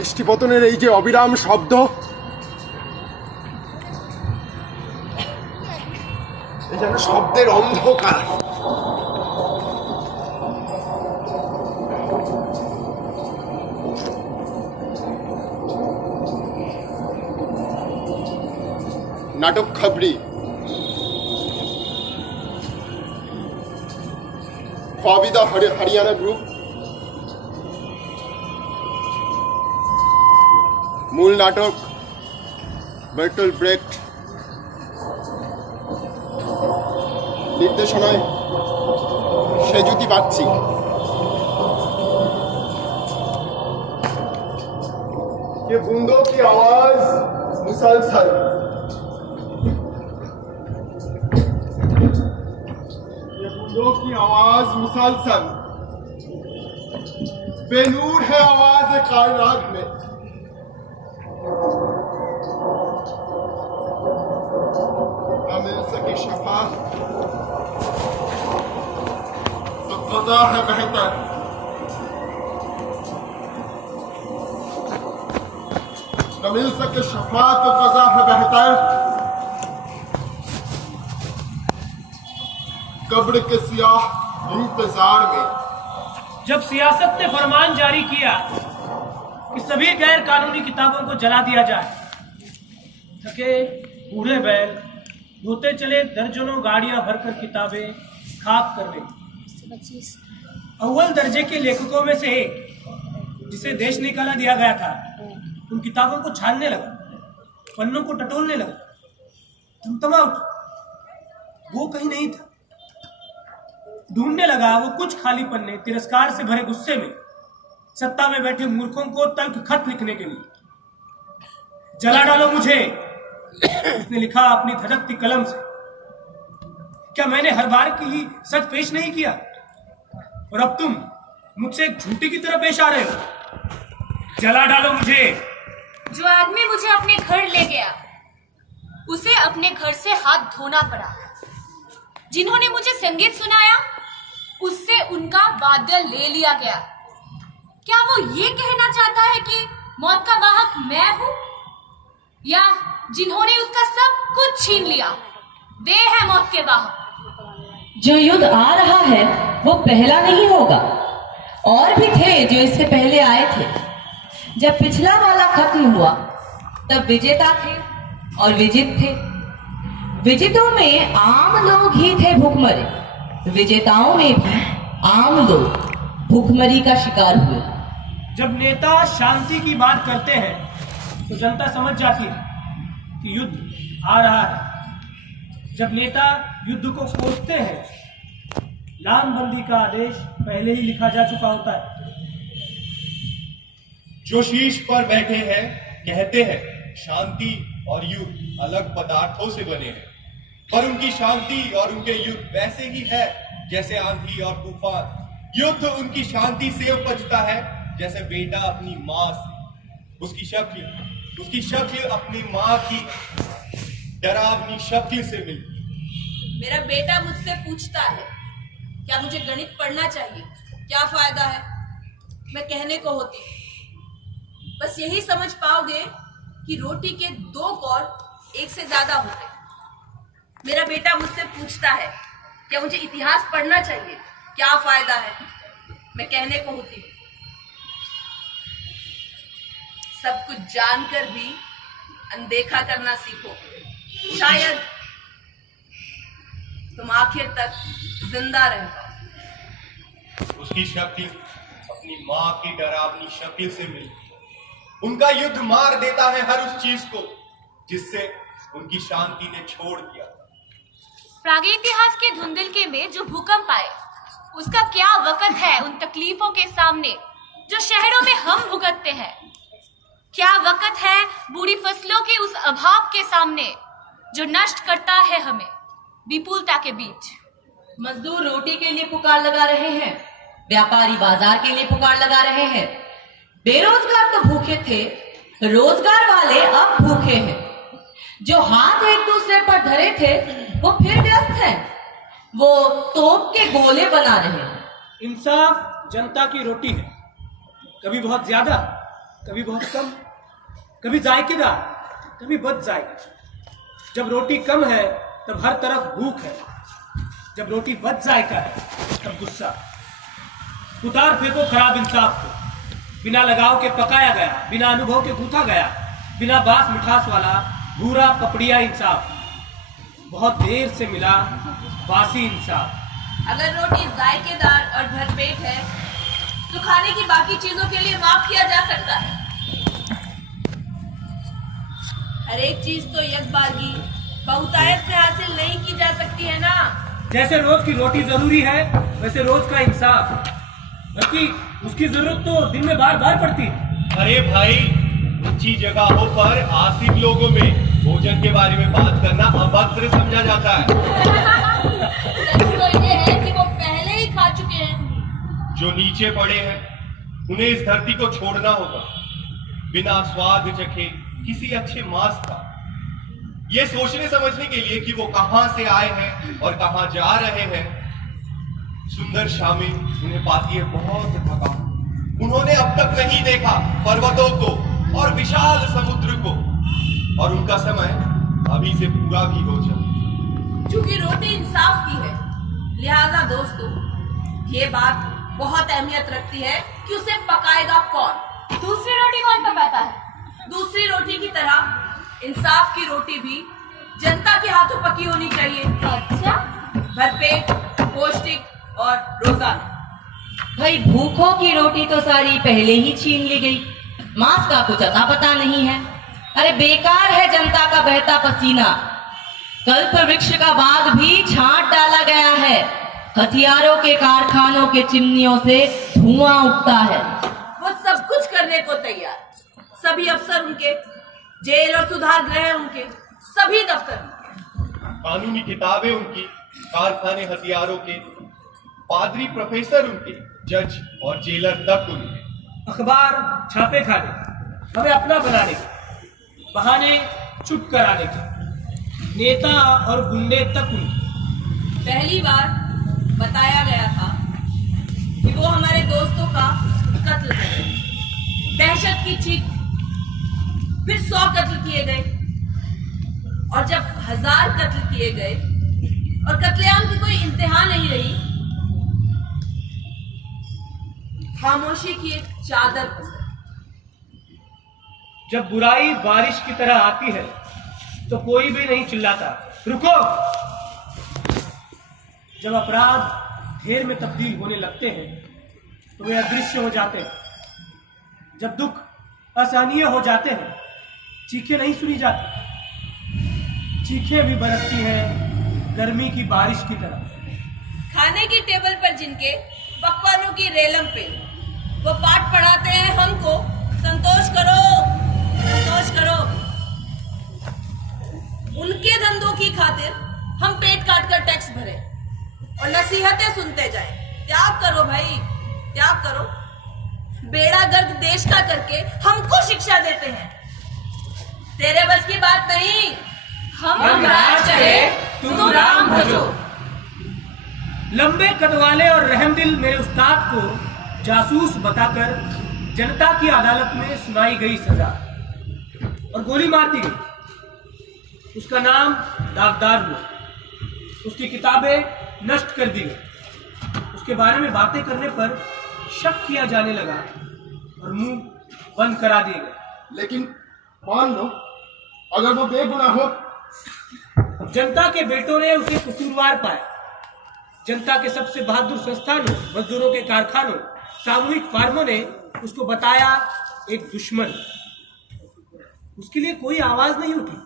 বৃষ্টিপতনের এই যে অবিরাম শব্দ, এই যেন শব্দের অন্ধকার। नाटक खबरी ख्वाबिदा हरियाणा ग्रुप, मूल नाटक बर्टोल्ट ब्रेख्ट, निर्देशनाय सेजुती बागची। ये बूंदों की आवाज मुसलसल, की आवाज मुसलसल, बेनूर है आवाज कायनात में। न मिल सकी शफा तो क़ज़ा है बेहतर। न मिल सके शफा तो क़ज़ा है बेहतर। कब्र के सियाह इंतजार में जब सियासत ने फरमान जारी किया कि सभी गैर कानूनी किताबों को जला दिया जाए, थके बूढ़े बैल धोते चले दर्जनों गाड़ियां भरकर किताबें खाक कर गई। अव्वल दर्जे के लेखकों में से एक, जिसे देश निकाला दिया गया था, उन किताबों को छानने लगा, पन्नों को टटोलने लगा, थमथमा उठा। वो कहीं नहीं था। ढूंढने लगा वो कुछ खाली पन्ने तिरस्कार से भरे गुस्से में सत्ता में बैठे मूर्खों को तल्ख खत लिखने के लिए। जला डालो मुझे, उसने लिखा अपनी धड़कती कलम से। क्या मैंने हर बार की ही सच पेश नहीं किया और अब तुम मुझसे एक झूठी की तरह पेश आ रहे हो? जला डालो मुझे। जो आदमी मुझे अपने घर ले गया उसे अपने घर से हाथ धोना पड़ा। जिन्होंने मुझे संगीत सुनाया उससे उनका बादल ले लिया गया। क्या वो ये कहना चाहता है कि मौत का वाहक मैं हूं, या जिन्होंने उसका सब कुछ छीन लिया वे है मौत के वाहक? जो युद्ध आ रहा है वो पहला नहीं होगा, और भी थे जो इससे पहले आए थे। जब पिछला वाला खत्म हुआ तब विजेता थे और विजित थे। विजितों में आम लोग ही थे भूखमरे, विजेताओं में भी आम लोग भूखमरी का शिकार हुए। जब नेता शांति की बात करते हैं तो जनता समझ जाती है कि युद्ध आ रहा है। जब नेता युद्ध को कोसते हैं, लामबंदी का आदेश पहले ही लिखा जा चुका होता है। जो शीर्ष पर बैठे हैं कहते हैं शांति और युद्ध अलग पदार्थों से बने हैं, पर उनकी शांति और उनके युद्ध वैसे ही है जैसे आंधी और तूफान। युद्ध उनकी शांति से उपजता है जैसे बेटा अपनी माँ से। उसकी शक्ल अपनी माँ की डरावनी शक्ल से मिलती। मेरा बेटा मुझसे पूछता है क्या मुझे गणित पढ़ना चाहिए, क्या फायदा है? मैं कहने को होती बस यही समझ पाओगे कि रोटी के दो कौर एक से ज्यादा होते। मेरा बेटा मुझसे पूछता है क्या मुझे इतिहास पढ़ना चाहिए, क्या फायदा है? मैं कहने को होती सब कुछ जानकर भी अनदेखा करना सीखो, शायद तुम आखिर तक जिंदा रह पाओ। उसकी शक्ति अपनी माँ की डरावनी शक्ल से मिलती है। उनका युद्ध मार देता है हर उस चीज को जिससे उनकी शांति ने छोड़ दिया। प्रागैतिहास के धुंधलके में जो भूकंप आए उसका क्या वक़्त है उन तकलीफों के सामने जो शहरों में हम भुगतते हैं? क्या वक़्त है बूढ़ी फसलों के उस अभाव के सामने जो नष्ट करता है हमें विपुलता के बीच? मजदूर रोटी के लिए पुकार लगा रहे हैं, व्यापारी बाजार के लिए पुकार लगा रहे हैं। बेरोजगार तो भूखे थे, रोजगार वाले अब भूखे हैं। जो हाथ एक दूसरे पर धरे थे वो फिर व्यस्त हैं, वो तोप के गोले बना रहे हैं। इंसाफ जनता की रोटी है, कभी बहुत ज्यादा कभी बहुत कम, कभी जायकेदार, कभी बद जायका। जब रोटी कम है तब हर तरफ भूख है, जब रोटी बद जायका है तब गुस्सा। उतार फेंको खराब इंसाफ को, बिना लगाव के पकाया गया, बिना अनुभव के गूथा गया, बिना बास मिठास वाला भूरा पपड़िया इंसाफ। बहुत देर से मिला बासी इंसाफ। अगर रोटी जायकेदार और भरपेट है तो खाने की बाकी चीजों के लिए माफ किया जा सकता है। हर एक चीज तो यकबारगी बहुतायत से हासिल नहीं की जा सकती है ना। जैसे रोज की रोटी जरूरी है वैसे रोज का इंसाफ, बल्कि उसकी जरूरत तो दिन में बार बार पड़ती है। अरे भाई, ऊंची जगहों पर आसिफ लोगों में भोजन के बारे में बात करना अभद्र समझा जाता है। सच तो ये है कि वो पहले ही खा चुके हैं। जो नीचे पड़े हैं उन्हें इस धरती को छोड़ना होगा, बिना स्वाद चखे किसी अच्छे मांस का। ये सोचने समझने के लिए कि वो कहां से आए हैं और कहां जा रहे हैं। सुंदर शामें उन्हें पाती है बहुत थका। उन्होंने अब तक नहीं देखा पर्वतों को और विशाल समुद्र को, और उनका समय अभी से पूरा भी हो जाए। चूंकि रोटी इंसाफ की है, लिहाजा दोस्तों ये बात बहुत अहमियत रखती है कि उसे पकाएगा कौन। दूसरी रोटी कौन पकाता है? दूसरी रोटी की तरह इंसाफ की रोटी भी जनता के हाथों पकी होनी चाहिए। अच्छा, भरपेट, पौष्टिक और रोजाना। भाई भूखों की रोटी तो सारी पहले ही छीन ली गई, मांस का कुछ अता पता नहीं है। अरे बेकार है जनता का बहता पसीना। कल्प वृक्ष का बाग भी छांट डाला गया है, हथियारों के कारखानों के चिमनियों से धुआं उठता है। वो सब कुछ करने को तैयार, सभी अफसर उनके, जेल और सुधार गृह उनके, सभी दफ्तर, कानूनी किताबें उनकी, कारखाने हथियारों के, पादरी प्रोफेसर उनके, जज और जेलर तक उनके। अखबार छापे खाने, हमें अपना बनाने के, बहाने चुप कराने के, नेता और गुंडे तक उनके। पहली बार बताया गया था कि वो हमारे दोस्तों का कत्ल करें। दहशत की चीख, फिर 100 कत्ल किए गए, और जब 1000 कत्ल किए गए और कत्लेआम की कोई इंतहा नहीं रही, खामोशी की एक चादर पसरी। जब बुराई बारिश की तरह आती है तो कोई भी नहीं चिल्लाता, रुको। जब अपराध ढेर में तब्दील होने लगते हैं तो वे अदृश्य हो जाते हैं। जब दुख असहनीय हो जाते हैं, चीखें नहीं सुनी जाती। चीखें भी बरसती हैं गर्मी की बारिश की तरह। खाने की टेबल पर जिनके पकवानों की रेलम पे वो पाठ पढ़ाते हैं हमको, संतोष करो, संतोष करो। उनके धंधों की खातिर हम पेट काट कर टैक्स भरे और नसीहतें सुनते जाएं। त्याग करो भाई, त्याग करो। बेड़ा गर्क देश का करके हमको शिक्षा देते हैं। तेरे बस की बात नहीं। हम राज चाहे तुम राम भजो। लंबे कद वाले और रहमदिल मेरे उस्ताद को जासूस बताकर जनता की अदालत में सुनाई गई सजा और गोली मार दी गई। उसका नाम दागदार हुआ, उसकी किताबें नष्ट कर दी गई, उसके बारे में बातें करने पर शक किया जाने लगा और मुंह बंद करा दिए गए। लेकिन मान लो अगर वो बेगुनाह हो। जनता के बेटों ने उसे कसूरवार पाया। जनता के सबसे बहादुर संस्थानों, मजदूरों के कारखानों, सामूहिक फार्मों ने उसको बताया एक दुश्मन। उसके लिए कोई आवाज नहीं उठी।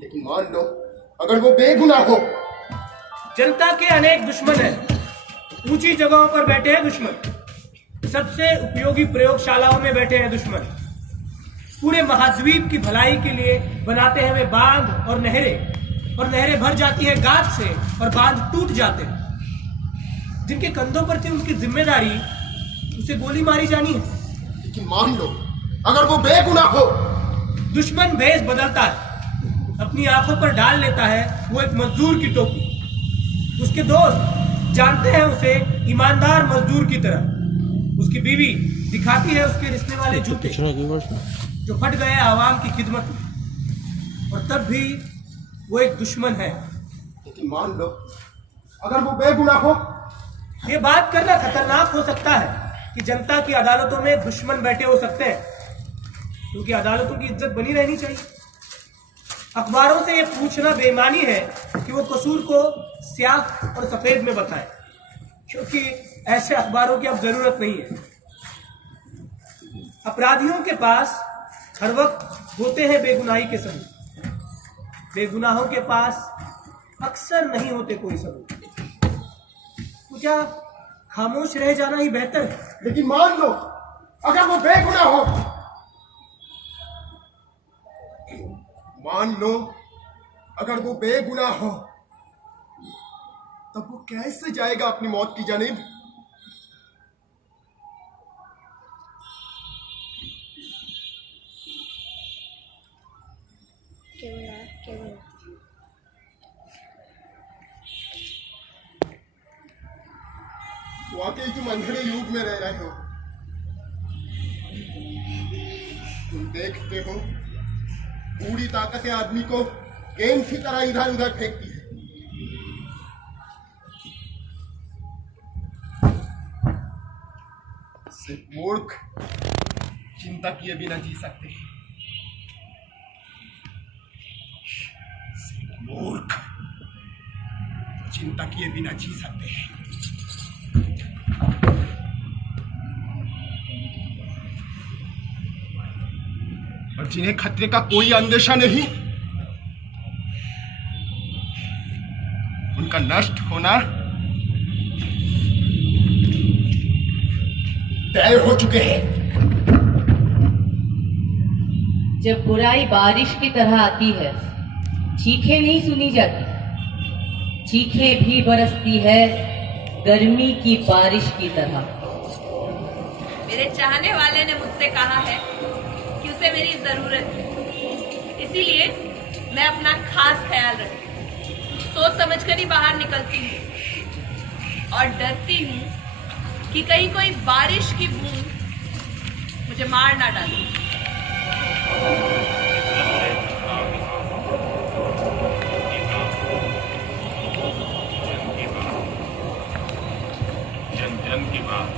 लेकिन मान लो अगर वो बेगुनाह हो। जनता के अनेक दुश्मन हैं। ऊंची जगहों पर बैठे हैं दुश्मन, सबसे उपयोगी प्रयोगशालाओं में बैठे हैं दुश्मन। पूरे महाद्वीप की भलाई के लिए बनाते हैं वे बांध और नहरें भर जाती हैं गाद से और बांध टूट जाते हैं। जिनके कंधों पर थी उनकी जिम्मेदारी, उसे गोली मारी जानी है। लेकिन मान लो अगर वो बेगुनाह हो। दुश्मन भेष बदलता है, अपनी आंखों पर डाल लेता है वो एक मजदूर की टोपी। उसके दोस्त जानते हैं उसे ईमानदार मजदूर की तरह। उसकी बीवी दिखाती है उसके रिश्ते वाले जूते जो फट गए आवाम की खिदमत में, और तब भी वो एक दुश्मन है। लेकिन मान लो अगर वो बेगुनाह हो। ये बात करना खतरनाक हो सकता है कि जनता की अदालतों में दुश्मन बैठे हो सकते हैं, क्योंकि अदालतों की इज्जत बनी रहनी चाहिए। अखबारों से ये पूछना बेईमानी है कि वो कसूर को स्याह और सफेद में बताएं, क्योंकि ऐसे अखबारों की अब जरूरत नहीं है। अपराधियों के पास हर वक्त होते हैं बेगुनाही के सबूत, बेगुनाहों के पास अक्सर नहीं होते कोई सबूत। तो क्या खामोश रह जाना ही बेहतर है? लेकिन मान लो अगर वो बेगुनाह हो, मान लो अगर वो बेगुनाह हो, तब वो कैसे जाएगा अपनी मौत की जानिब? वाकई तुम अंधेरे युग में रह रहे हो। तुम देखते हो पूरी ताकतें आदमी को गेंद की तरह इधर उधर फेंकती है। सिर्फ मूर्ख चिंता किए बिना जी सकते हैं। सिर्फ मूर्ख चिंता किए बिना जी सकते हैं। और जिन्हें खतरे का कोई अंदेशा नहीं, उनका नष्ट होना तय हो चुके हैं। जब बुराई बारिश की तरह आती है, चीखें नहीं सुनी जाती, चीखें भी बरसती है गर्मी की बारिश की तरह। मेरे चाहने वाले ने मुझसे कहा है कि उसे मेरी जरूरत है, इसीलिए मैं अपना खास ख्याल रखती हूँ, सोच समझ कर ही बाहर निकलती हूँ और डरती हूँ कि कहीं कोई बारिश की बूंद मुझे मार ना डाले। जन जन की बात।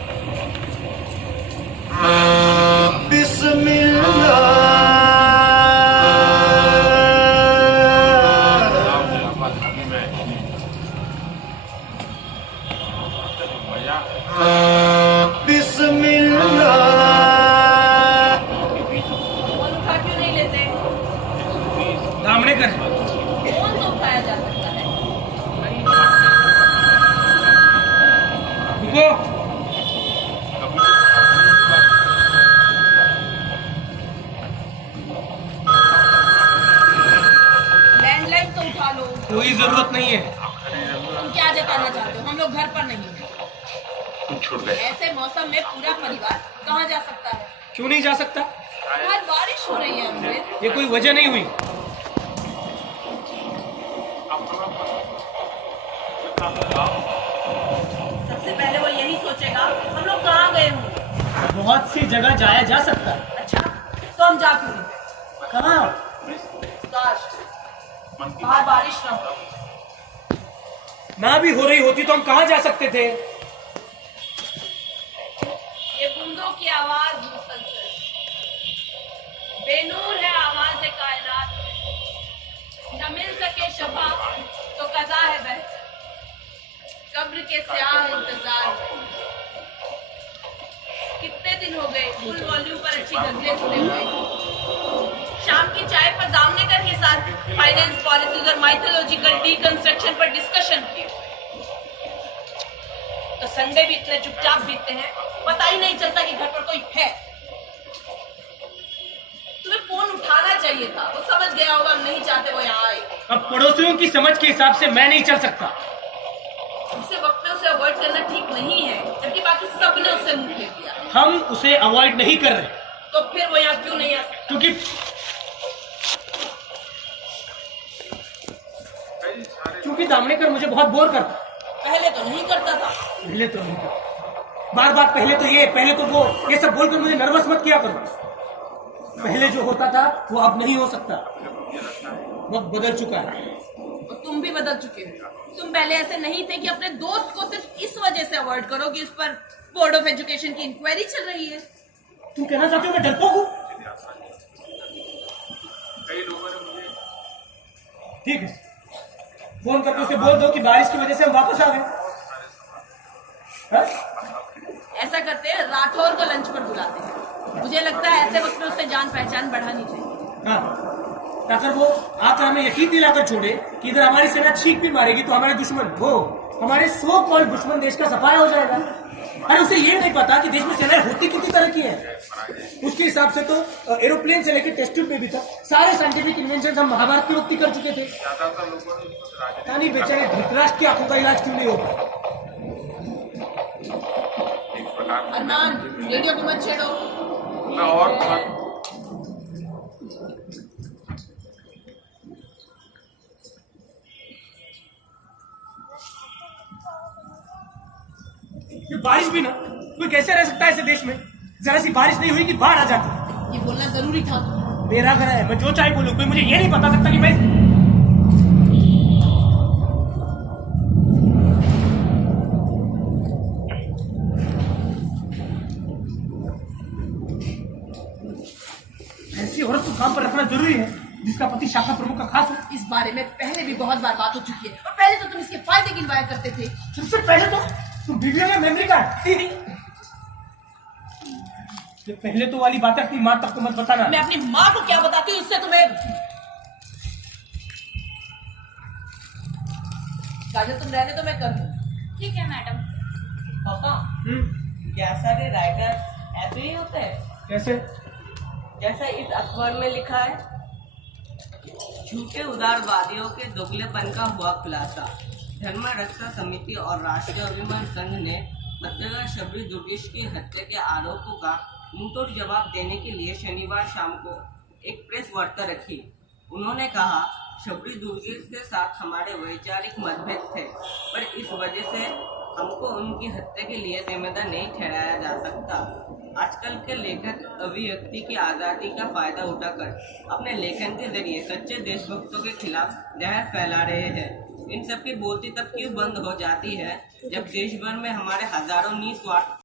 दामड़ेकर फोन तो उठाया जा सकता है। रुको, लैंडलाइन तो उठा लो। कोई जरूरत नहीं है। तुम क्या जताना चाहते हो? हम लोग घर पर नहीं हैं। छूट गए। ऐसे मौसम में पूरा परिवार कहाँ जा सकता है? क्यों नहीं जा सकता? बाहर बारिश हो रही है अमृत। ये कोई वजह नहीं हुई। सबसे पहले वो यही सोचेगा हम लोग कहाँ गए होंगे। बहुत सी जगह जाया जा सकता है। अच्छा, तो हम जा क्यों नहीं? कहाँ? काश बाहर बारिश ना हो। ना भी हो रही होती तो हम कहाँ जा सकते थे? ये बूंदों की आवाज मुसलसल बेनूर है, आवाज है कायनात। न मिल सके शफा तो कज़ा है बहतर, कब्र के स्याह इंतजार है। कितने दिन हो गए फुल वॉल्यूम पर अच्छी गजलें सुने हुए। शाम की चाय पर दामनेकर के साथ फाइनेंस पॉलिसीज और माइथोलॉजिकल डिकंस्ट्रक्शन पर डिस्कशन किए। तो संडे भी इतने चुपचाप बीतते हैं, पता ही नहीं चलता कि घर पर कोई है। तुम्हें फोन उठाना चाहिए था, वो समझ गया होगा हम नहीं चाहते वो यहाँ आए। अब पड़ोसियों की समझ के हिसाब से मैं नहीं चल सकता। उसे वक्त में उसे अवॉइड करना ठीक नहीं है, जबकि बाकी सब ने उससे मुंह फेर दिया। हम उसे अवॉइड नहीं कर रहे। तो फिर वो यहाँ क्यों नहीं आ सकता? क्योंकि दामनेकर मुझे बहुत बोर करता। पहले तो नहीं करता था। पहले तो नहीं करता। बार बार पहले तो ये, पहले तो वो, ये सब बोलकर मुझे नर्वस मत किया करो। पहले जो होता था वो अब नहीं हो सकता। वक्त बदल चुका है। और तुम भी बदल चुके हो। तुम पहले ऐसे नहीं थे कि अपने दोस्त को सिर्फ इस वजह से अवॉइड करो कि उस पर बोर्ड ऑफ एजुकेशन की इंक्वायरी चल रही है। तुम कहना चाहते हो मैं डरपोक हूँ? कई लोगों ने मुझे ठीक है, फोन करके उसे बोल दो कि बारिश की वजह से हम वापस आ गए। हाँ? ऐसा करते हैं, राठौर को लंच पर बुलाते हैं। मुझे लगता है ऐसे वक्त में उससे जान पहचान बढ़ानी चाहिए। हाँ, अगर वो आकर हमें यकीन दिलाकर छोड़े कि इधर हमारी सेना छींक भी मारेगी तो हमारे दुश्मन, वो हमारे सो कॉल्ड दुश्मन देश का सफाया हो जाएगा। अरे उसे ये नहीं पता कि देश में सेनाएं होती कितनी तरह की हैं। उसके हिसाब से तो एरोप्लेन से लेकर टेस्ट ट्यूब में भी था। सारे साइंटिफिक इन्वेंशन हम महाभारत की वक्त ही कर चुके थे। ज्यादातर लोगों ने उस राजनीति यानी बेचारे धृतराष्ट्र की आंखों का इलाज क्यों नहीं होता? एक प्रकार अरमान, रेडियो को मत छेड़ो। में और ये बारिश भी ना, कोई कैसे रह सकता है ऐसे देश में? जरा सी बारिश नहीं हुई कि बाढ़ आ जाती। ये बोलना जरूरी था। मेरा घर है, मैं जो चाहे बोलूं, कोई मुझे ये नहीं बता सकता कि मैं ऐसी औरत को काम पर रखना जरूरी है जिसका पति शाखा प्रमुख का खास हो। इस बारे में पहले भी बहुत बार बात हो चुकी है और पहले तो तुम इसके फायदे गिनवाया करते थे। सबसे पहले तो तुम वीडियो में मेमोरी कार्ड, ये पहले तो वाली बातें अपनी माँ तक को मत बताना। मैं अपनी माँ को क्या बताती हूँ इससे तुम्हें। काजल तुम रहने तो मैं कर दूँ। ठीक है मैडम। पापा, क्या सारे राइटर ऐसे ही होते हैं कैसे? जैसा इस अखबार में लिखा है? झूठे उदारवादियों के दोगलेपन का हुआ खुलासा। धर्म रक्षा समिति और राष्ट्रीय अभिमान संघ ने पत्रकार शबरी दुर्गेश की हत्या के आरोपों का मुंहतोड़ जवाब देने के लिए शनिवार शाम को एक प्रेस वार्ता रखी। उन्होंने कहा, शबरी दुर्गेश के साथ हमारे वैचारिक मतभेद थे, पर इस वजह से हमको उनकी हत्या के लिए जिम्मेदार नहीं ठहराया जा सकता। आजकल के लेखक अभिव्यक्ति की आज़ादी का फायदा उठाकर अपने लेखन के जरिए सच्चे देशभक्तों के खिलाफ जहर फैला रहे हैं। इन सब की बोलती तब क्यों बंद हो जाती है जब देश भर में हमारे हजारों निस्वार्थ